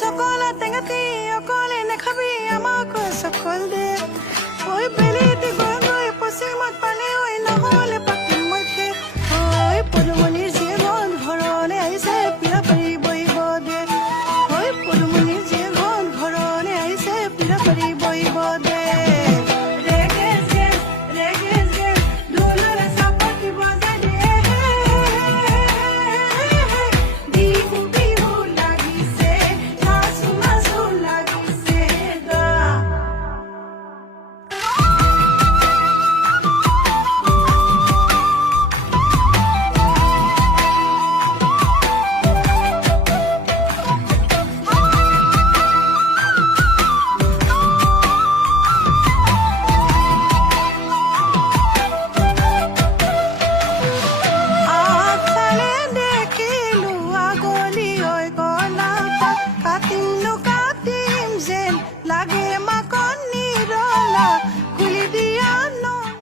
সকলা টেঙাতি অকলে নাখাবি আমাক সকল দে ঐ বেলিতি গৈ গৈ পশ্চিমত পালে ঐ নহ'লে পাতিম মধ্যে ঐ পদুমণিৰ জীয়েখন ঘৰলৈ আহিছে পিৰা পাৰি বহিব দে ঐ পদুমণিৰ জীয়েখন ঘৰলৈ আহিছে পিৰা পাৰি বহিব দে কাটিম যেন লাগে মাকন নিৰলা